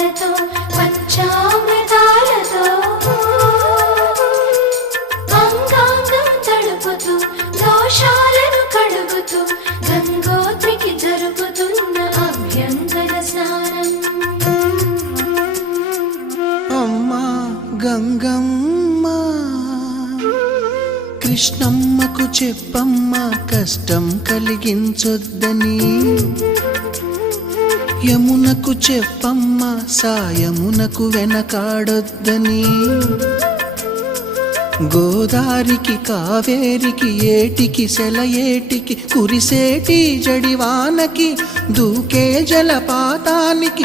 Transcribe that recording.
పాలతో పంచామృతాలతో అంగాంగం తడుపుతూ దోషాలను కడుగుతూ గంగోత్రికి జరుపుతున్న అభ్యంగన స్నానం. అమ్మా గంగమ్మ, కృష్ణమ్మకు చెప్పమ్మా కష్టం కలిగించొద్దని. యమునకు చెప్పమ్మా సాయమునకు వెనకాడొద్దని. గోదారికి కావేరికి ఏటికి సెలయేటికి కురిసేటి జడివానకి దూకే జలపాతానికి